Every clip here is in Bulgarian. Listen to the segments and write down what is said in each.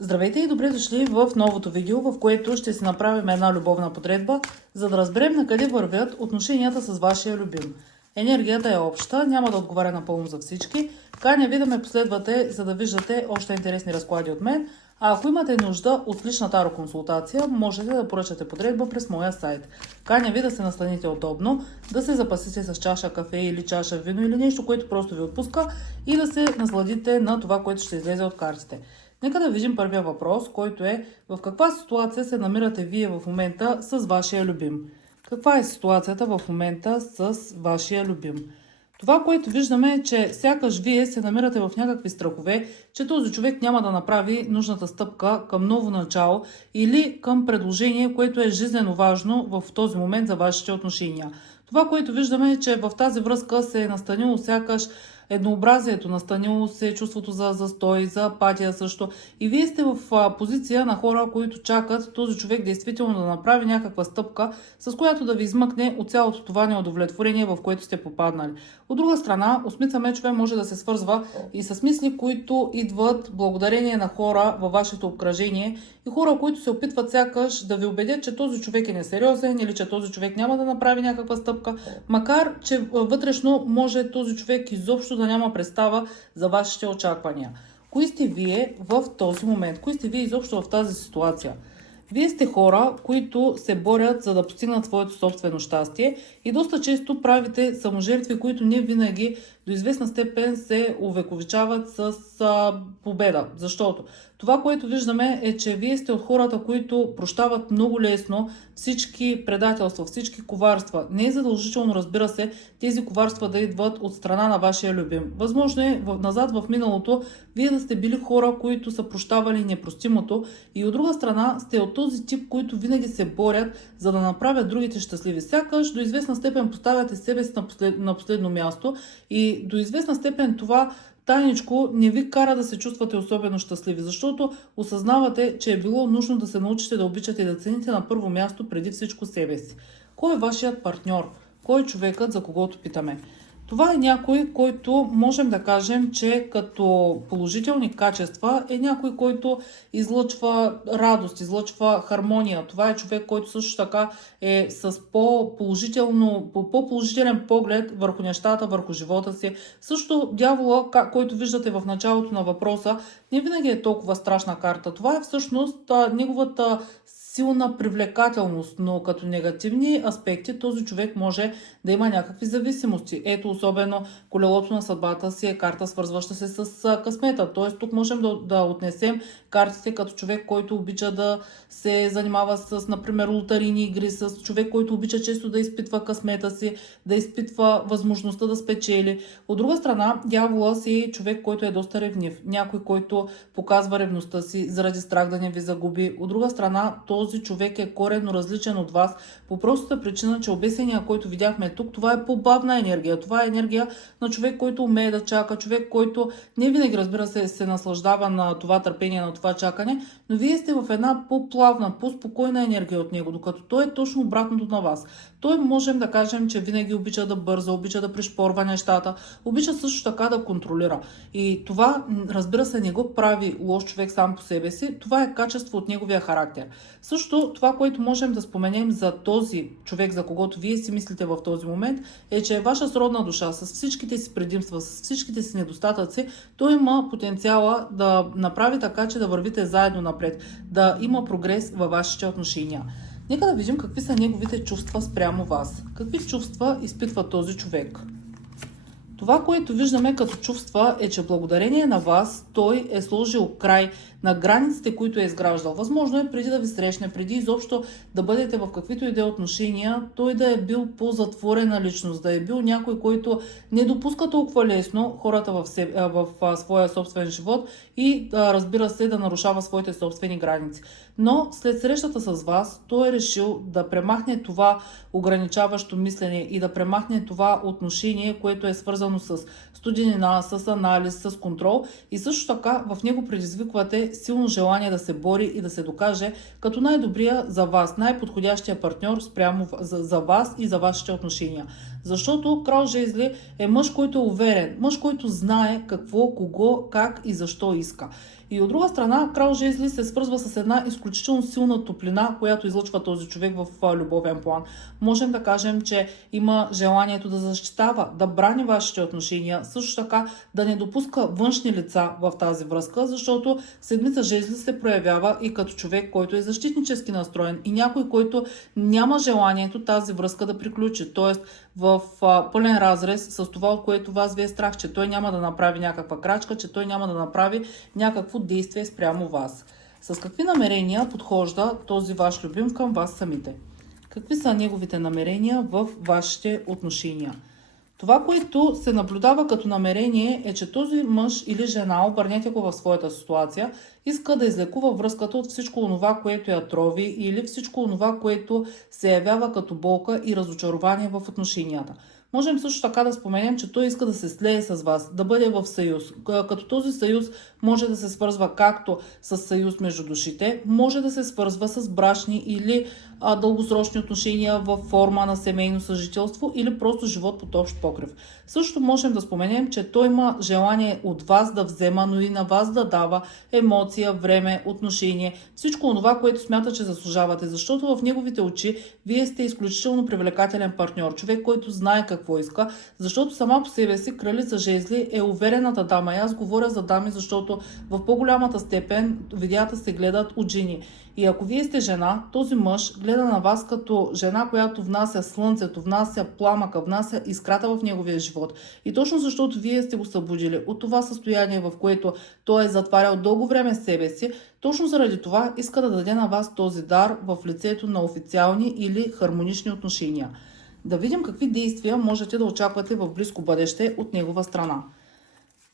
Здравейте и добре дошли в новото видео, в което ще си направим една любовна подредба, за да разберем на къде вървят отношенията с вашия любим. Енергията е обща, няма да отговаря напълно за всички. Каня ви да ме последвате, за да виждате още интересни разклади от мен. А ако имате нужда от лична таро консултация, можете да поръчате подредба през моя сайт. Каня ви да се настаните удобно, да се запасите с чаша кафе или чаша вино или нещо, което просто ви отпуска и да се насладите на това, което ще излезе от картите. Нека да видим първия въпрос, който е: в каква ситуация се намирате вие в момента с вашия любим? Каква е ситуацията в момента с вашия любим? Това, което виждаме, е, че сякаш вие се намирате в някакви страхове, че този човек няма да направи нужната стъпка към ново начало или към предложение, което е жизненно важно в този момент за вашите отношения. Това, което виждаме, е, че в тази връзка се е настанило сякаш еднообразието, настанило се чувството за застой, за апатия също. И вие сте в позиция на хора, които чакат този човек действително да направи някаква стъпка, с която да ви измъкне от цялото това неудовлетворение, в което сте попаднали. От друга страна, осмица мечове може да се свързва и с мисли, които идват благодарение на хора във вашето обкръжение и хора, които се опитват сякаш да ви убедят, че този човек е несериозен или че този човек няма да направи някаква стъпка, макар че вътрешно може този човек изобщо да няма представа за вашите очаквания. Кои сте вие в този момент? Кои сте вие изобщо в тази ситуация? Вие сте хора, които се борят за да постигнат своето собствено щастие и доста често правите саможертви, които не винаги до известна степен се увековечават с победа. Защото това, което виждаме, е, че вие сте от хората, които прощават много лесно всички предателства, всички коварства. Не е задължително, разбира се, тези коварства да идват от страна на вашия любим. Възможно е назад в миналото вие да сте били хора, които са прощавали непростимото и от друга страна сте от този тип, които винаги се борят за да направят другите щастливи. Сякаш до известна степен поставяте себе си на последно място и до известна степен това тайничко не ви кара да се чувствате особено щастливи, защото осъзнавате, че е било нужно да се научите да обичате и да цените на първо място преди всичко себе си. Кой е вашият партньор? Кой е човекът, за когото питаме? Това е някой, който можем да кажем, че като положителни качества е някой, който излъчва радост, излъчва хармония. Това е човек, който също така е с по-положителен поглед върху нещата, върху живота си. Също дявола, който виждате в началото на въпроса, не винаги е толкова страшна карта. Това е всъщност неговата силна привлекателност, но като негативни аспекти този човек може да има някакви зависимости. Ето, особено колелото на съдбата си е карта, свързваща се с късмета. Тоест тук можем да отнесем картите като човек, който обича да се занимава с, например, лотарийни игри, с човек, който обича често да изпитва късмета си, да изпитва възможността да спечели. От друга страна, дявола си е човек, който е доста ревнив. Някой, който показва ревността си заради страх да не ви загуби. От друга страна, този човек е коренно различен от вас по простата причина, че обесения, който видяхме тук, това е по-бавна енергия. Това е енергия на човек, който умее да чака, човек, който не винаги, разбира се наслаждава на това търпение, на това чакане, но вие сте в една по-плавна, по-спокойна енергия от него, докато той е точно обратното на вас. Той можем да кажем, че винаги обича да бърза, обича да пришпорва нещата, обича също така да контролира. И това, разбира се, не го прави лош човек сам по себе си, това е качество от неговия характер. Също това, което можем да споменем за този човек, за когото вие си мислите в този момент, е, че е ваша сродна душа с всичките си предимства, с всичките си недостатъци. Той има потенциала да направи така, че да вървите заедно напред, да има прогрес във вашите отношения. Нека да видим какви са неговите чувства спрямо вас. Какви чувства изпитва този човек? Това, което виждаме като чувства, е, че благодарение на вас той е сложил край на границите, които е изграждал. Възможно е преди да ви срещне, преди изобщо да бъдете в каквито и да е отношения, той да е бил по-затворена личност, да е бил някой, който не допуска толкова лесно хората в своя собствен живот и, разбира се, да нарушава своите собствени граници. Но след срещата с вас, той е решил да премахне това ограничаващо мислене и да премахне това отношение, което е свързано с студенина, с анализ, с контрол и също така в него предизвиквате силно желание да се бори и да се докаже като най-добрия за вас, най-подходящия партньор спрямо за вас и за вашите отношения. Защото крал жезли е мъж, който е уверен, мъж, който знае какво, кого, как и защо иска. И от друга страна, крал жезли се свързва с една изключително силна топлина, която излъчва този човек в любовен план. Можем да кажем, че има желанието да защитава, да брани вашите отношения, също така да не допуска външни лица в тази връзка, защото седмица жезли се проявява и като човек, който е защитнически настроен и някой, който няма желанието тази връзка да приключи. Тоест в пълен разрез с това, от което вас ви е страх, че той няма да направи някаква крачка, че той няма да направи някакво действие спрямо вас. С какви намерения подхожда този ваш любим към вас самите? Какви са неговите намерения в вашите отношения? Това, което се наблюдава като намерение е, че този мъж или жена, обърнете го в своята ситуация, иска да излекува връзката от всичко онова, което я трови или всичко онова, което се явява като болка и разочарование в отношенията. Можем също така да споменем, че той иска да се слее с вас, да бъде в съюз. Като този съюз може да се свързва както с съюз между душите, може да се свързва с брачни или дългосрочни отношения в форма на семейно съжителство или просто живот под общ покрив. Също можем да споменем, че той има желание от вас да взема, но и на вас да дава емоция, време, отношение, всичко това, което смята, че заслужавате, защото в неговите очи вие сте изключително привлекателен партньор, човек, който знае какво иска, защото сама по себе си кралица жезли е уверената дама. И аз говоря за дами, защото в по-голямата степен видеята се гледат от жени. И ако вие сте жена, този мъж гледа на вас като жена, която внася слънцето, внася пламъка, внася искрата в неговия живот. И точно защото вие сте го събудили от това състояние, в което той е затварял дълго време себе си, точно заради това иска да даде на вас този дар в лицето на официални или хармонични отношения. Да видим какви действия можете да очаквате в близко бъдеще от негова страна.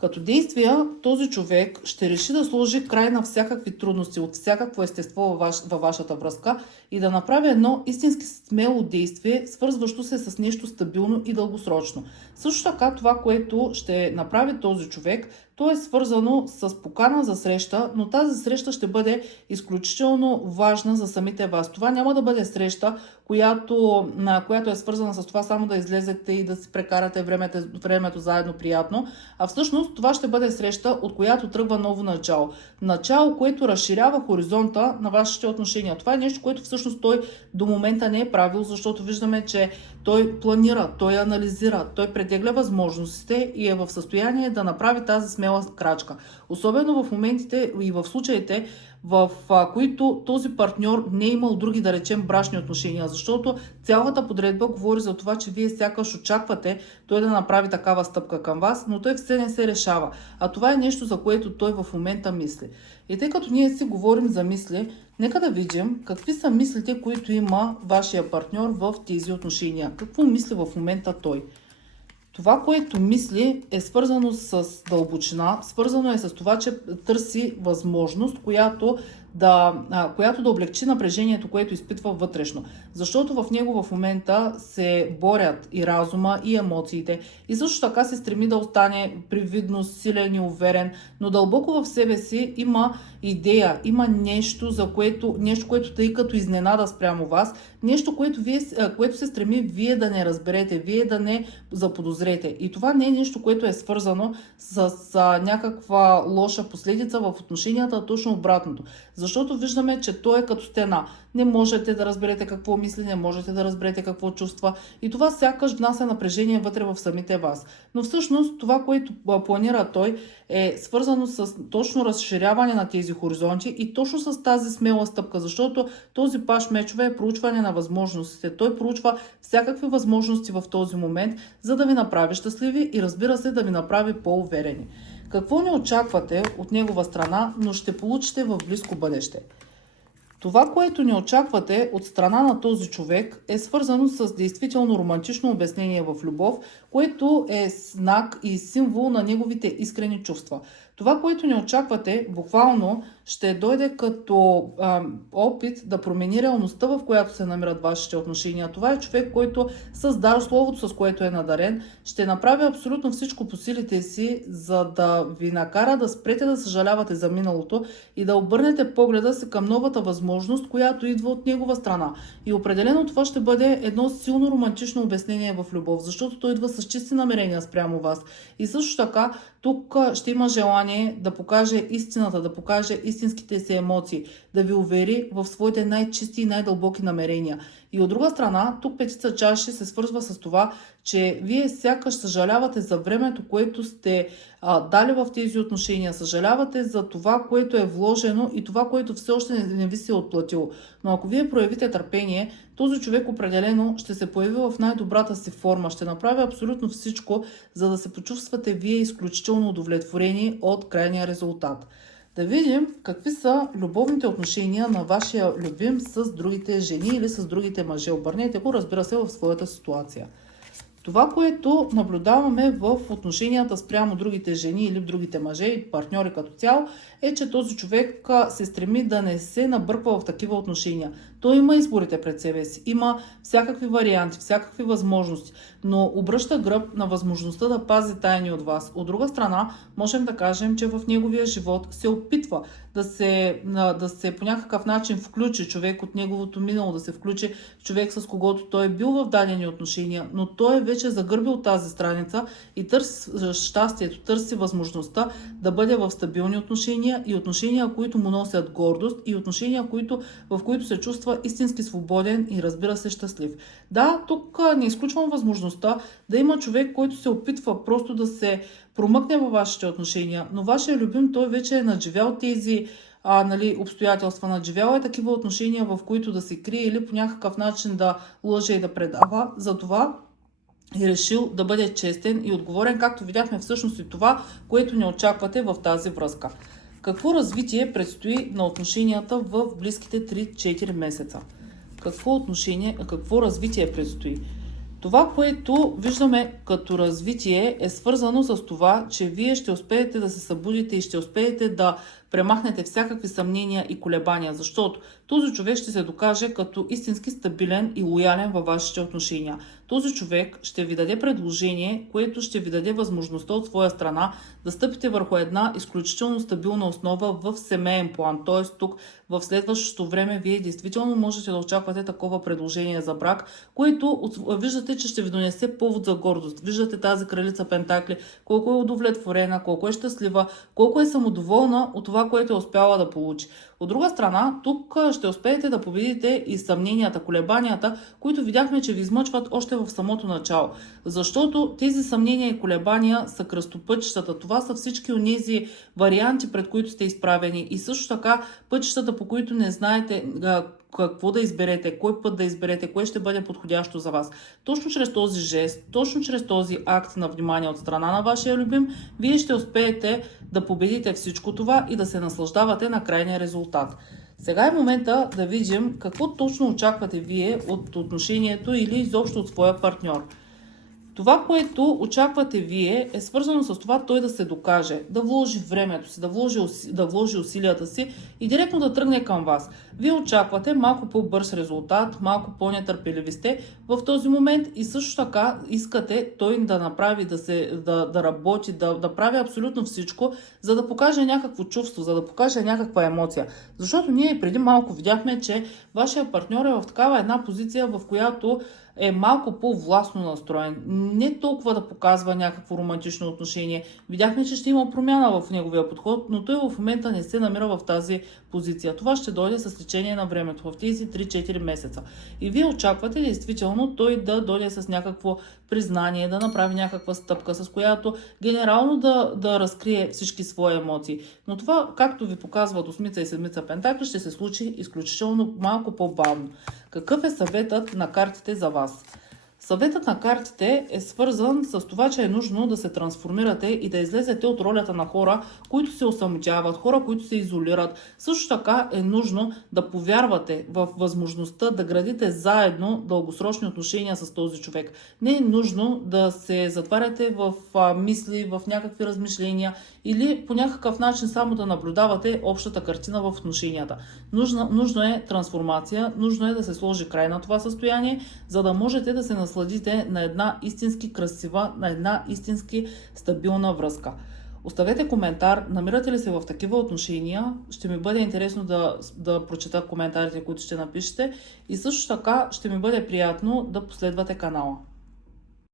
Като действия, този човек ще реши да сложи край на всякакви трудности от всякакво естество във вашата връзка и да направи едно истински смело действие, свързващо се с нещо стабилно и дългосрочно. Също така това, което ще направи този човек, то е свързано с покана за среща, но тази среща ще бъде изключително важна за самите вас. Това няма да бъде среща, която е свързана с това само да излезете и да си прекарате времето заедно приятно, а всъщност това ще бъде среща, от която тръгва ново начало. Начало, което разширява хоризонта на вашите отношения. Това е нещо, което всъщност той до момента не е правил, защото виждаме, че той планира, той анализира, той претегля възможностите и е в състояние да направи тази смела крачка. Особено в моментите и в случаите, в които този партньор не е имал други, да речем, брачни отношения, защото цялата подредба говори за това, че вие сякаш очаквате той да направи такава стъпка към вас, но той все не се решава. А това е нещо, за което той в момента мисли. И тъй като ние си говорим за мисли, нека да видим какви са мислите, които има вашия партньор в тези отношения. Какво мисли в момента той? Това, което мисли, е свързано с дълбочина, свързано е с това, че търси възможност, която да облегчи напрежението, което изпитва вътрешно. Защото в него в момента се борят и разума, и емоциите. И също така се стреми да остане привидно, силен и уверен, но дълбоко в себе си има идея, има нещо, което тъй като изненада спрямо вас, нещо, което се стреми вие да не разберете, вие да не заподозрете. И това не е нещо, което е свързано с някаква лоша последица в отношенията, а точно обратното. Защото виждаме, че той е като стена. Не можете да разберете какво мисли, не можете да разберете какво чувства. И това сякаш внася напрежение вътре в самите вас. Но всъщност това, което планира той, е свързано с точно разширяване на тези хоризонти и точно с тази смела стъпка, защото този паш мечове е проучване на възможностите. Той проучва всякакви възможности в този момент, за да ви направи щастливи и разбира се да ви направи по-уверени. Какво не очаквате от негова страна, но ще получите в близко бъдеще? Това, което не очаквате от страна на този човек, е свързано с действително романтично обяснение в любов, което е знак и символ на неговите искрени чувства. Това, което не очаквате, буквално ще дойде като опит да промени реалността, в която се намират вашите отношения. Това е човек, който с дар, словото, с което е надарен, ще направи абсолютно всичко по силите си, за да ви накара да спрете да съжалявате за миналото и да обърнете погледа си към новата възможност, която идва от негова страна. И определено това ще бъде едно силно романтично обяснение в любов, защото той идва с чисти намерения спрямо вас. И също така, тук ще има желание желание да покаже истината, да покаже истинските си емоции, да ви увери в своите най-чисти и най-дълбоки намерения. И от друга страна, тук петица чаши се свързва с това, че вие сякаш съжалявате за времето, което сте дали в тези отношения, съжалявате за това, което е вложено и това, което все още не ви се е отплатило. Но ако вие проявите търпение, този човек определено ще се появи в най-добрата си форма, ще направи абсолютно всичко, за да се почувствате вие изключително удовлетворени от крайния резултат. Да видим какви са любовните отношения на вашия любим с другите жени или с другите мъже. Обърнете го, разбира се, в своята ситуация. Това, което наблюдаваме в отношенията спрямо другите жени или другите мъже и партньори като цяло, е, че този човек се стреми да не се набърква в такива отношения. Той има изборите пред себе си, има всякакви варианти, всякакви възможности, но обръща гръб на възможността да пази тайни от вас. От друга страна, можем да кажем, че в неговия живот се опитва да се по някакъв начин включи човек от неговото минало, да се включи човек, с когото той е бил в дадени отношения, но той е вече загърбил тази страница и търси щастието, търси възможността да бъде в стабилни отношения и отношения, които му носят гордост и отношения, в които се чувства истински свободен и, разбира се, щастлив. Да, тук не изключвам възможността да има човек, който се опитва просто да се промъкне във вашите отношения, но вашия любим, той вече е надживял тези обстоятелства, надживял е такива отношения, в които да се крие или по някакъв начин да лъже и да предава. Затова е решил да бъде честен и отговорен, както видяхме всъщност и това, което не очаквате в тази връзка. Какво развитие предстои на отношенията в близките 3-4 месеца? Какво развитие предстои? Това, което виждаме като развитие, е свързано с това, че вие ще успеете да се събудите и ще успеете да премахнете всякакви съмнения и колебания, защото този човек ще се докаже като истински стабилен и лоялен във вашите отношения. Този човек ще ви даде предложение, което ще ви даде възможността от своя страна да стъпите върху една изключително стабилна основа в семейен план. Т.е. тук в следващото време вие действително можете да очаквате такова предложение за брак, което виждате, че ще ви донесе повод за гордост. Виждате тази кралица Пентакли, колко е удовлетворена, колко е щастлива, колко е самодоволна от това, което е успяла да получи. От друга страна, тук ще успеете да победите и съмненията, колебанията, които видяхме, че ви измъчват още в самото начало. Защото тези съмнения и колебания са кръстопътищата. Това са всички онези варианти, пред които сте изправени. И също така пътищата, по които не знаете какво да изберете, кой път да изберете, кое ще бъде подходящо за вас. Точно чрез този жест, точно чрез този акт на внимание от страна на вашия любим, вие ще успеете да победите всичко това и да се наслаждавате на крайния резултат. Сега е момента да видим какво точно очаквате вие от отношението или изобщо от своя партньор. Това, което очаквате вие, е свързано с това той да се докаже, да вложи времето си, да вложи усилията си и директно да тръгне към вас. Вие очаквате малко по-бърз резултат, малко по-нетърпеливи сте в този момент и също така искате той да направи, да работи, да прави абсолютно всичко, за да покаже някакво чувство, за да покаже някаква емоция. Защото ние преди малко видяхме, че вашия партньор е в такава една позиция, в която е малко по-властно настроен. Не толкова да показва някакво романтично отношение. Видяхме, че ще има промяна в неговия подход, но той в момента не се намира в тази позиция. Това ще дойде с течение на времето, в тези 3-4 месеца. И вие очаквате действително той да дойде с някакво признание, да направи някаква стъпка, с която генерално да разкрие всички свои емоции. Но това, както ви показват осмица и седмица Пентакли, ще се случи изключително малко по-бавно. Какъв е съветът на картите за вас? Съветът на картите е свързан с това, че е нужно да се трансформирате и да излезете от ролята на хора, които се осамотяват, хора, които се изолират. Също така е нужно да повярвате в възможността да градите заедно дългосрочни отношения с този човек. Не е нужно да се затваряте в мисли, в някакви размишления или по някакъв начин само да наблюдавате общата картина в отношенията. Нужно е трансформация, нужно е да се сложи край на това състояние, за да можете да се насладите на една истински красива, на една истински стабилна връзка. Оставете коментар, намирате ли се в такива отношения, ще ми бъде интересно да прочета коментарите, които ще напишете и също така ще ми бъде приятно да последвате канала.